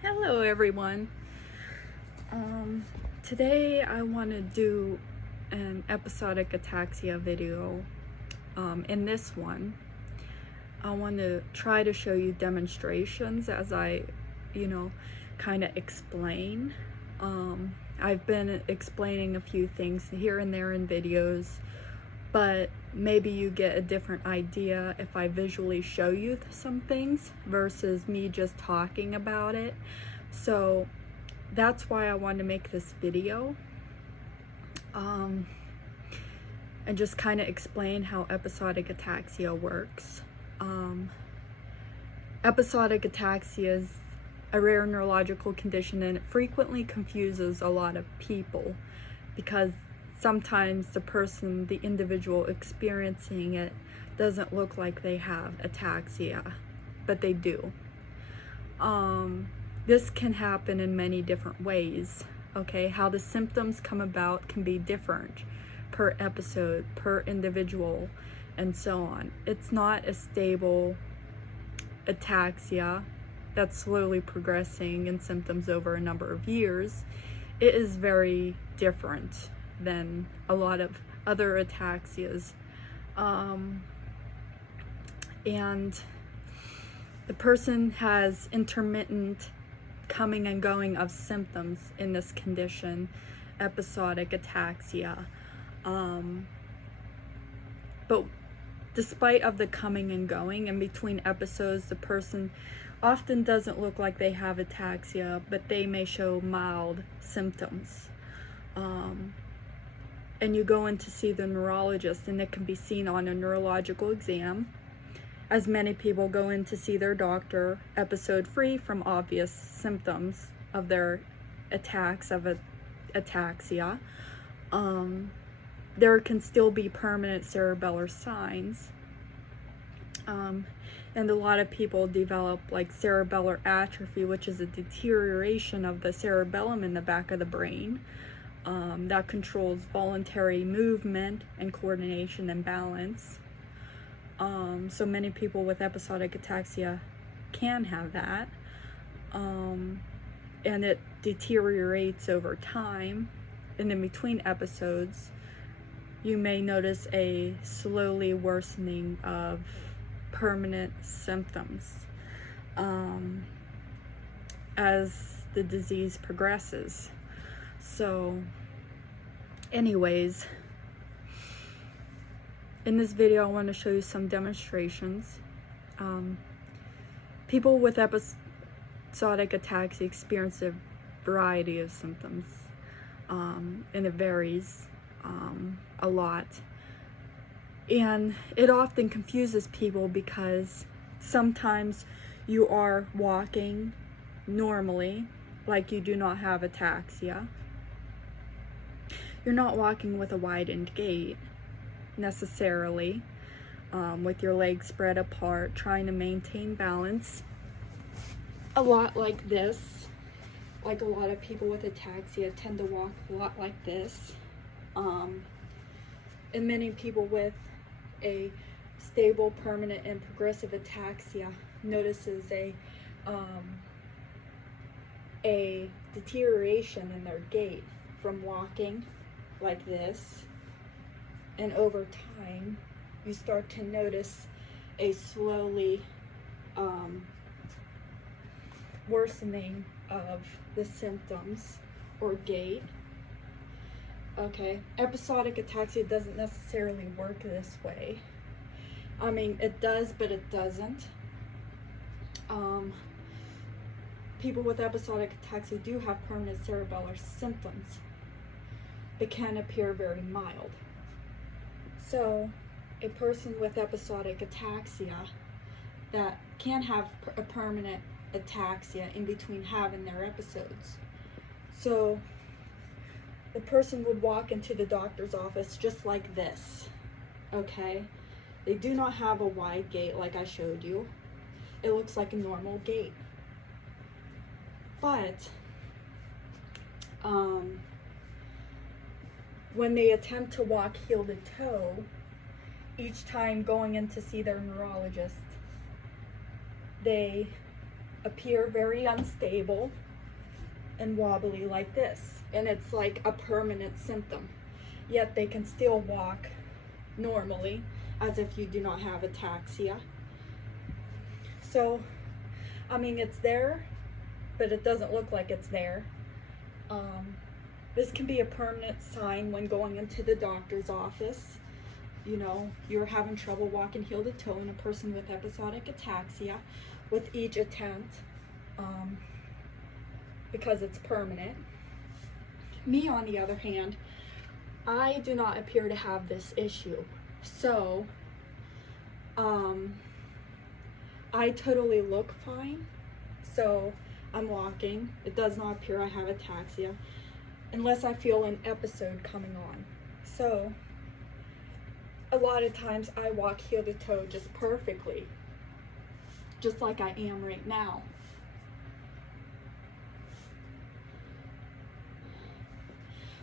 Hello everyone. Today I want to do an episodic ataxia video. In this one, I want to try to show you demonstrations as I, kind of explain. I've been explaining a few things here and there in videos, but maybe you get a different idea if I visually show you some things versus me just talking about it. So that's why I wanted to make this video, and just kind of explain how episodic ataxia works. Episodic ataxia is a rare neurological condition, and it frequently confuses a lot of people because sometimes the individual experiencing it doesn't look like they have ataxia, but they do. This can happen in many different ways, okay? How the symptoms come about can be different per episode, per individual, and so on. It's not a stable ataxia that's slowly progressing in symptoms over a number of years. It is very different than a lot of other ataxias. And the person has intermittent coming and going of symptoms in this condition, episodic ataxia. But despite of the coming and going in between episodes, the person often doesn't look like they have ataxia, but they may show mild symptoms. And you go in to see the neurologist, and it can be seen on a neurological exam, as many people go in to see their doctor episode free from obvious symptoms of their attacks of ataxia. There can still be permanent cerebellar signs, and a lot of people develop like cerebellar atrophy, which is a deterioration of the cerebellum in the back of the brain that controls voluntary movement and coordination and balance. So many people with episodic ataxia can have that, and it deteriorates over time. And in between episodes, you may notice a slowly worsening of permanent symptoms as the disease progresses. So anyways, in this video, I want to show you some demonstrations. People with episodic ataxia experience a variety of symptoms, and it varies a lot. And it often confuses people because sometimes you are walking normally, like you do not have ataxia. You're not walking with a widened gait necessarily, with your legs spread apart, trying to maintain balance. A lot like this, like a lot of people with ataxia tend to walk a lot like this. And many people with a stable, permanent, and progressive ataxia notices a deterioration in their gait from walking like this. And over time, you start to notice a slowly worsening of the symptoms or gait. Okay, episodic ataxia doesn't necessarily work this way. I mean, it does, but it doesn't. People with episodic ataxia do have permanent cerebellar symptoms, but can appear very mild. So, a person with episodic ataxia that can have a permanent ataxia in between having their episodes. So, the person would walk into the doctor's office just like this, okay? They do not have a wide gait like I showed you. It looks like a normal gait. But, when they attempt to walk heel to toe, each time going in to see their neurologist, they appear very unstable and wobbly like this, and it's like a permanent symptom, yet they can still walk normally as if you do not have ataxia. So I mean, it's there, but it doesn't look like it's there. This can be a permanent sign when going into the doctor's office. You know, you're having trouble walking heel to toe in a person with episodic ataxia with each attempt, because it's permanent. Me, on the other hand, I do not appear to have this issue. So, I totally look fine. So, I'm walking. It does not appear I have ataxia unless I feel an episode coming on. So, a lot of times I walk heel to toe just perfectly, just like I am right now.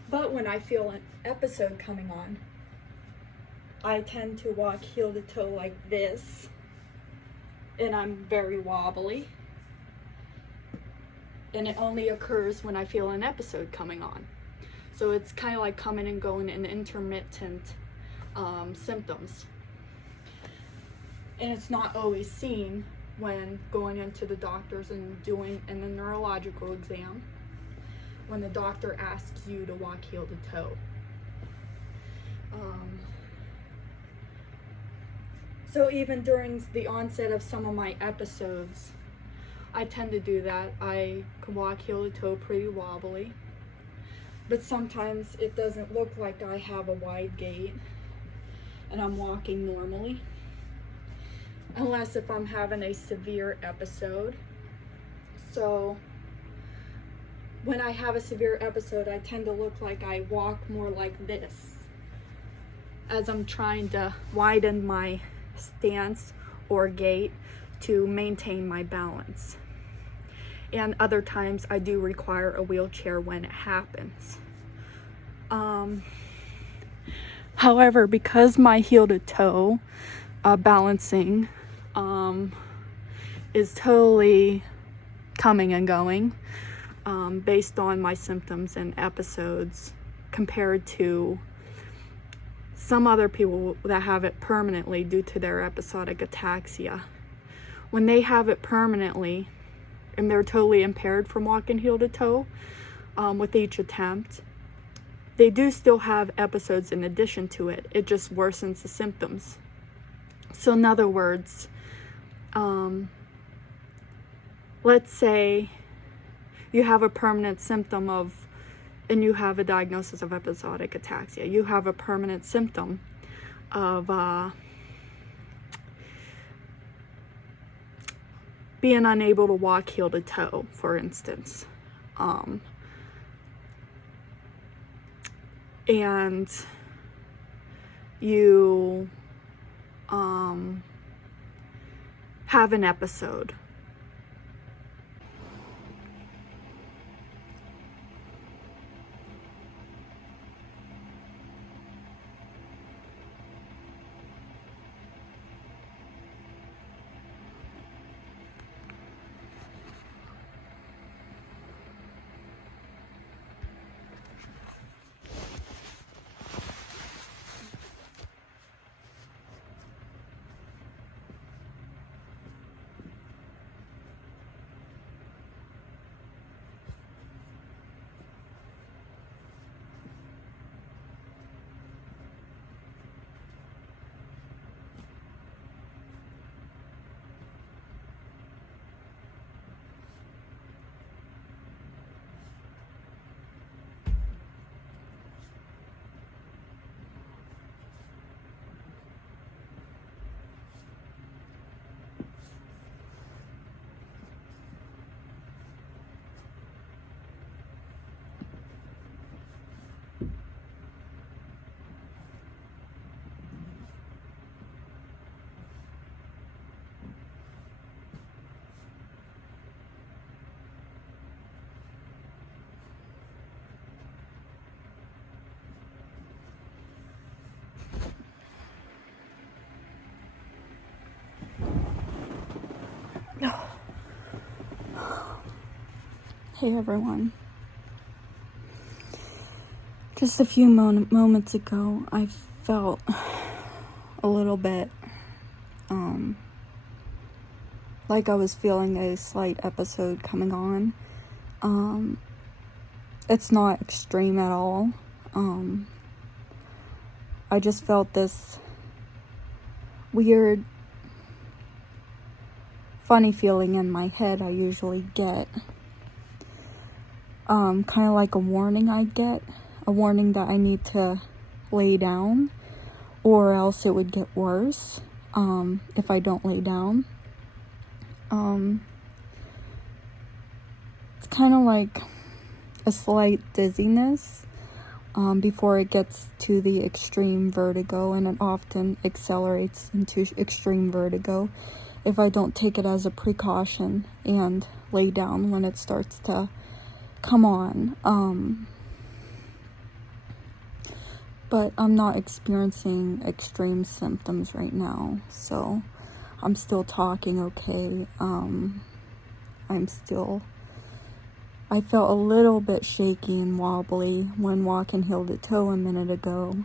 But when I feel an episode coming on, I tend to walk heel to toe like this, and I'm very wobbly. And it only occurs when I feel an episode coming on. So it's kind of like coming and going in intermittent symptoms. And it's not always seen when going into the doctors and doing a neurological exam, when the doctor asks you to walk heel to toe. So even during the onset of some of my episodes, I tend to do that. I can walk heel to toe pretty wobbly, but sometimes it doesn't look like I have a wide gait and I'm walking normally, unless if I'm having a severe episode. So when I have a severe episode, I tend to look like I walk more like this, as I'm trying to widen my stance or gait to maintain my balance. And other times I do require a wheelchair when it happens. However, because my heel to toe balancing is totally coming and going based on my symptoms and episodes, compared to some other people that have it permanently due to their episodic ataxia. When they have it permanently and they're totally impaired from walking heel to toe with each attempt, they do still have episodes in addition to it. It just worsens the symptoms. So in other words, let's say you have a permanent symptom of, and you have a diagnosis of episodic ataxia. You have a permanent symptom of being unable to walk heel to toe, for instance. And you have an episode. Hey everyone. Just a few moments ago, I felt a little bit like I was feeling a slight episode coming on. It's not extreme at all. I just felt this weird, funny feeling in my head I usually get. Kind of like a warning I get. A warning that I need to lay down, or else it would get worse if I don't lay down. It's kind of like a slight dizziness before it gets to the extreme vertigo, and it often accelerates into extreme vertigo if I don't take it as a precaution and lay down when it starts to come on. But I'm not experiencing extreme symptoms right now, so I'm still talking okay. I felt a little bit shaky and wobbly when walking heel to toe a minute ago,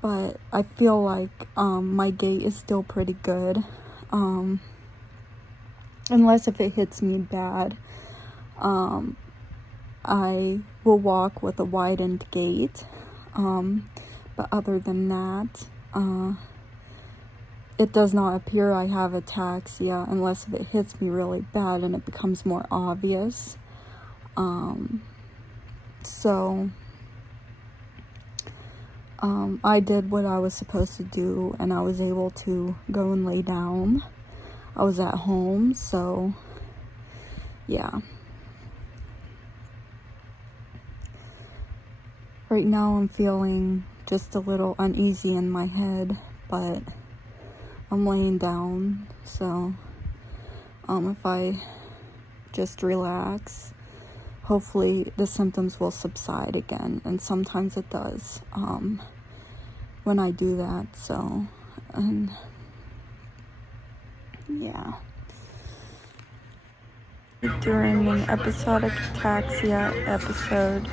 but I feel like my gait is still pretty good, unless if it hits me bad. I will walk with a widened gait, but other than that, it does not appear I have ataxia unless if it hits me really bad and it becomes more obvious. I did what I was supposed to do, and I was able to go and lay down. I was at home, so yeah. Right now I'm feeling just a little uneasy in my head, but I'm laying down, so if I just relax, hopefully the symptoms will subside again, and sometimes it does when I do that. So, and yeah. During an episodic ataxia episode,